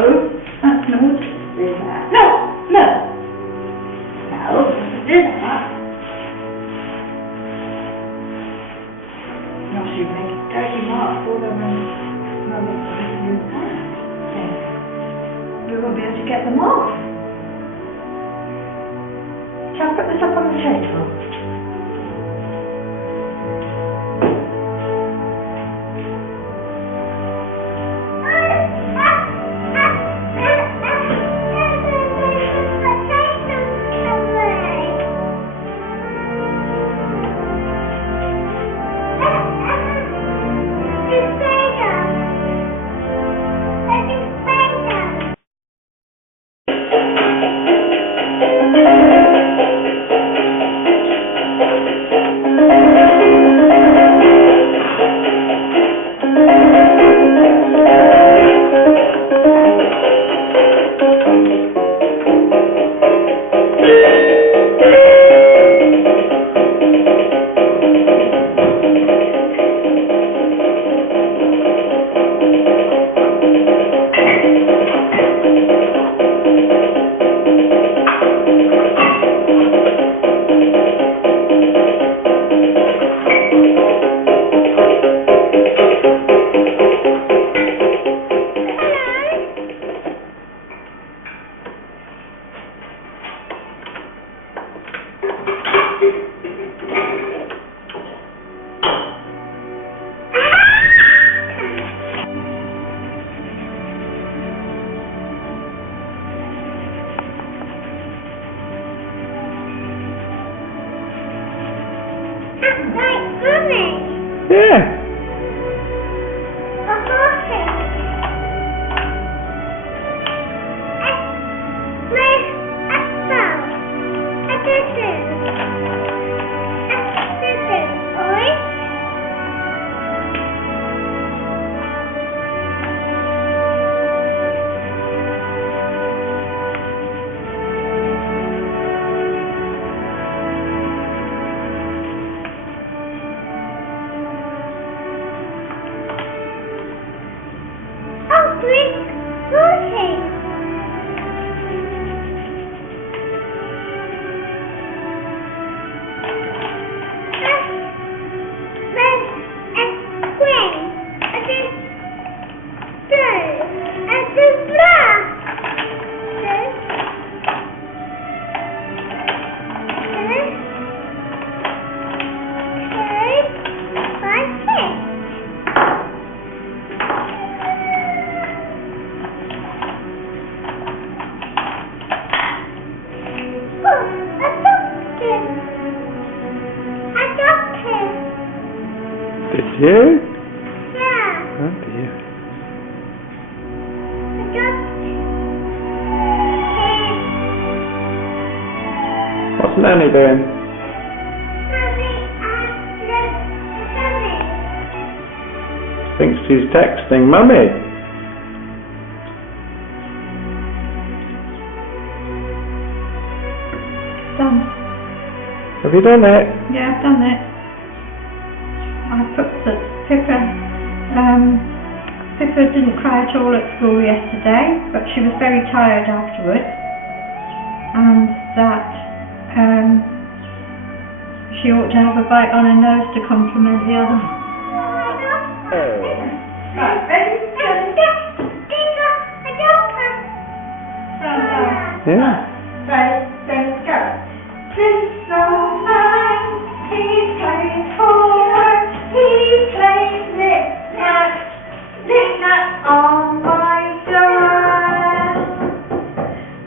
Oh, that's naughty to do that. No, no. No, don't do that. No, she make a dirty mark all over Mummy's new pants. We won't be able to get them off. Shall I put this up on the table? Yeah. Did you? Yeah. Oh dear. What's Nanny doing? Thinks she's texting Mummy. Have you done it? Yeah, I've done it. I put the Pippa didn't cry at all at school yesterday, but she was very tired afterwards, and that she ought to have a bite on her nose to compliment the other one. Right, ready? Yeah. Ready, go. This old man, he plays forward, he plays knick-knack on my door.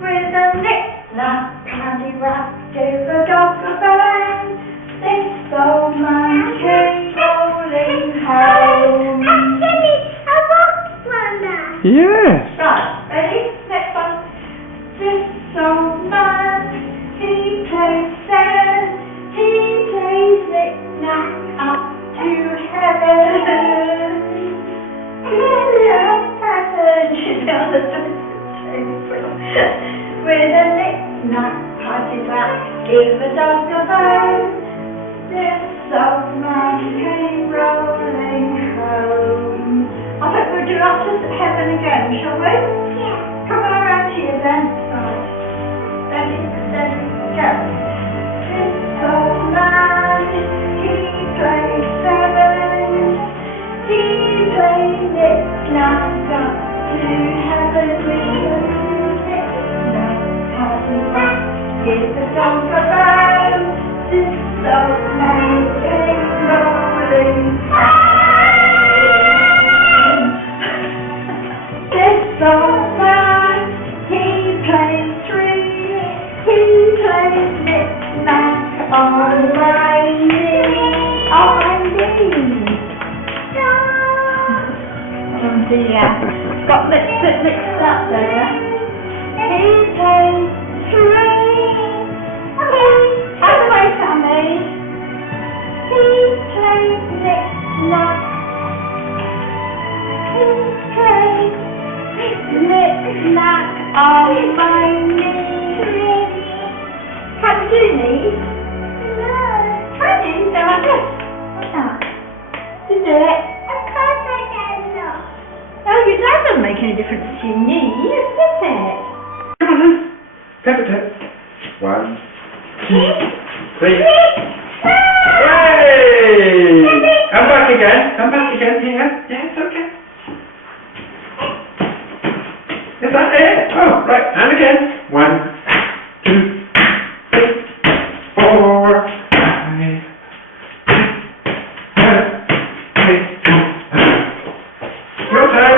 With a knick-knack, paddywhack, give a dog a bone. This old man came rolling home. I want one. Yes. Right, ready? Next one. This old man, he plays seven, he plays knick-knack up to heaven. With a knick-knack, paddywhack, give a dog a bone. This old man came rolling home. I think we'll do up to heaven again, shall we? Yeah. Come on around here then. Right. Ready, go. This old man, he plays seven. He plays knick-knack up to heaven with a knick-knack, paddywhack, give a dog a bone. This old man came rolling home. This old man, he plays three. He plays knick-knack on my knee. On my knee. Oh dear. Got mixed up there. He plays three. Out the way, Sammy. He plays knick-knack. He plays knick-knack on my knee. Can you do these? No. Can you? They're like this. What's that? You do it. Oh, your dad doesn't make any difference to your knees, does it? Come on then. Pippa3. 1, 2, 3. Hey! Come back again. Come back again. Yeah, it's okay. Is that it? Oh, right. And again. 1, 2, 3, 4, 5, 6, 7, 8. Your turn.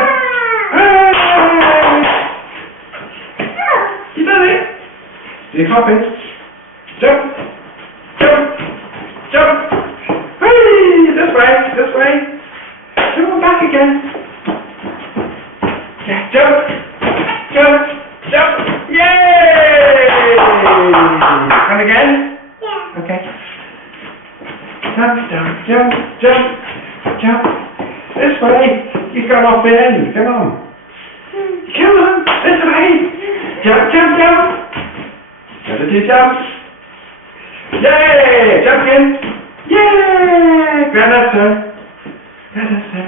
You done it. You're clapping. Jump. Jump. Jump. Hey! This way. This way. Come on back again. Yeah, jump. Jump. Jump. Yay! And again? Yeah. Okay. Jump, jump, jump, jump, jump. This way. You've gone off the end. Come on. Come on. This way. Jump, jump, jump. Gotta do jump. Yay! Jump again. Yay! Grab that, sir. Grab that, sir.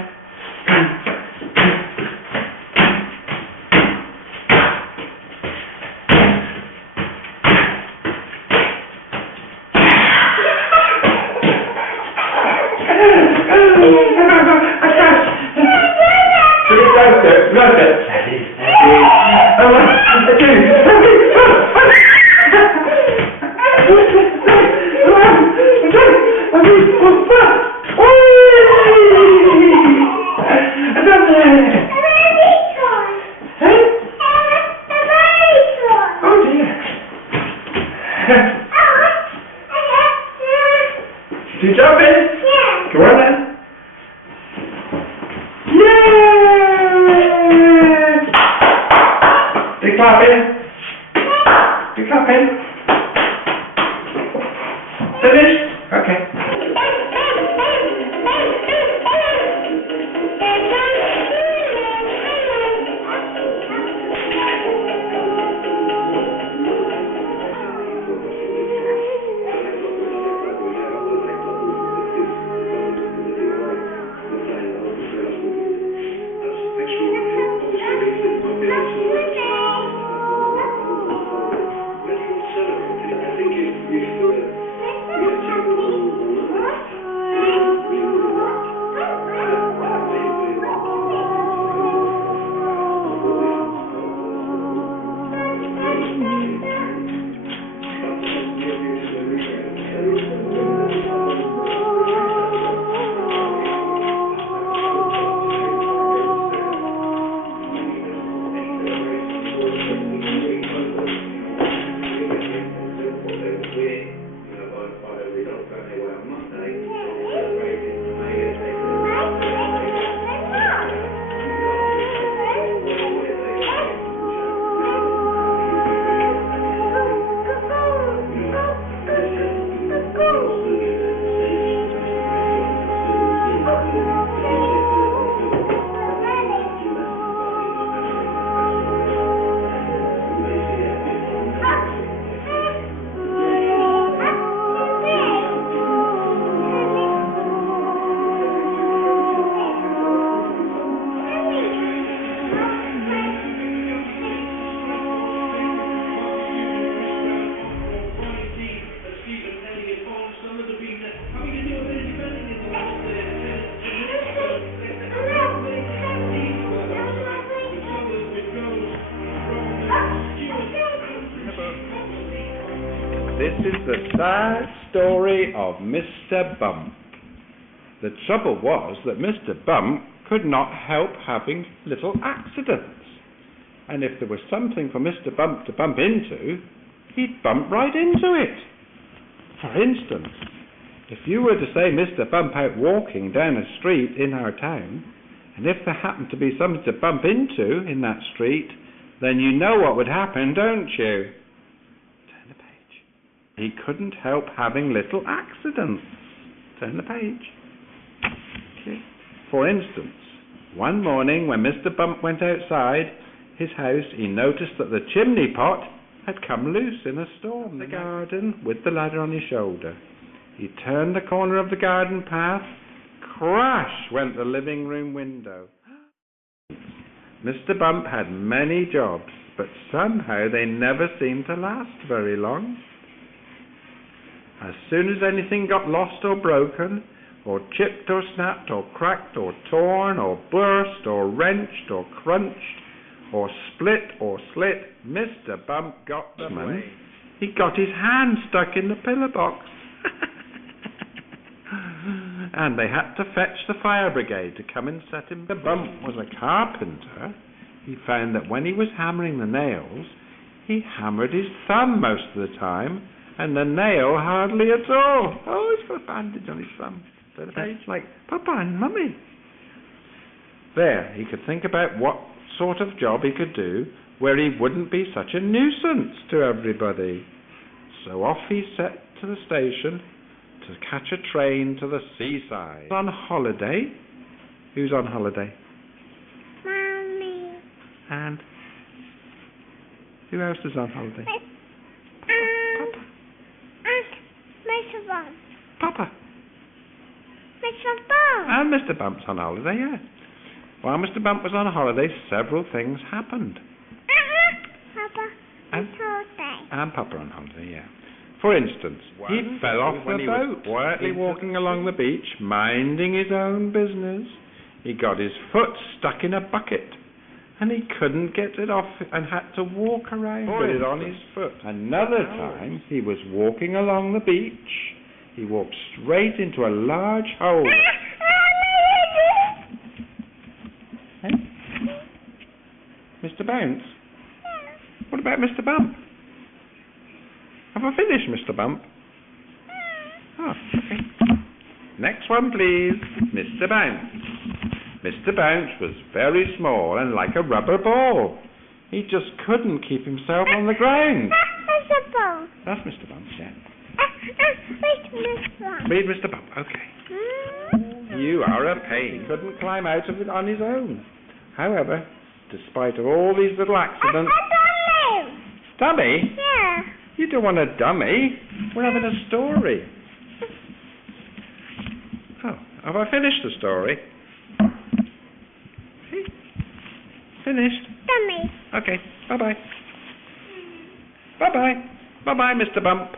You jumping? Yeah. Go on then. Yay! Big clapping. Big clapping. Finished? Okay. is the sad story of Mr. Bump. The trouble was that Mr. Bump could not help having little accidents. And if there was something for Mr. Bump to bump into, he'd bump right into it. For instance, if you were to say Mr. Bump out walking down a street in our town, and if there happened to be something to bump into in that street, then you know what would happen, don't you? Turn the page. He couldn't help having little accidents. Turn the page. Okay. For instance, one morning when Mr. Bump went outside his house, he noticed that the chimney pot had come loose in a storm. The garden with the ladder on his shoulder. He turned the corner of the garden path. Crash went the living room window. Mr. Bump had many jobs, but somehow they never seemed to last very long. As soon as anything got lost or broken, or chipped or snapped or cracked or torn or burst or wrenched or crunched or split or slit, Mr. Bump got them away. He got his hand stuck in the pillar box. And they had to fetch the fire brigade to come and set him. Mr. Bump was a carpenter. He found that when he was hammering the nails, he hammered his thumb most of the time, and the nail hardly at all. Oh, he's got a bandage on his thumb. It's like Papa and Mummy. There, he could think about what sort of job he could do where he wouldn't be such a nuisance to everybody. So off he set to the station to catch a train to the seaside. On holiday. Who's on holiday? Mommy. And who else is on holiday? Papa. Mr. Bump. Papa. Mr. Bump. And Mr. Bump's on holiday, yeah. While Mr. Bump was on holiday, several things happened. Papa. And holiday. And Papa on holiday, yeah. For instance, he fell off the boat, quietly walking along the beach, minding his own business. He got his foot stuck in a bucket, and he couldn't get it off and had to walk around with it on his foot. Another time, he was walking along the beach. He walked straight into a large hole. Hey? Mr. Bounce? What about Mr. Bump? Have I finished, Mr. Bump? Oh, okay. Next one, please. Mr. Bounce. Mr. Bounce was very small and like a rubber ball. He just couldn't keep himself on the ground. Mr. Bump. That's Mr. Bump, yeah. Mr. Bump. Read Mr. Bump, okay. You are a pain. He couldn't climb out of it on his own. However, despite all these little accidents... Dummy? Yeah. You don't want a dummy. We're having a story. Oh, have I finished the story? Finished? Dummy. Okay, bye-bye. Bye-bye. Bye-bye, Mr. Bump.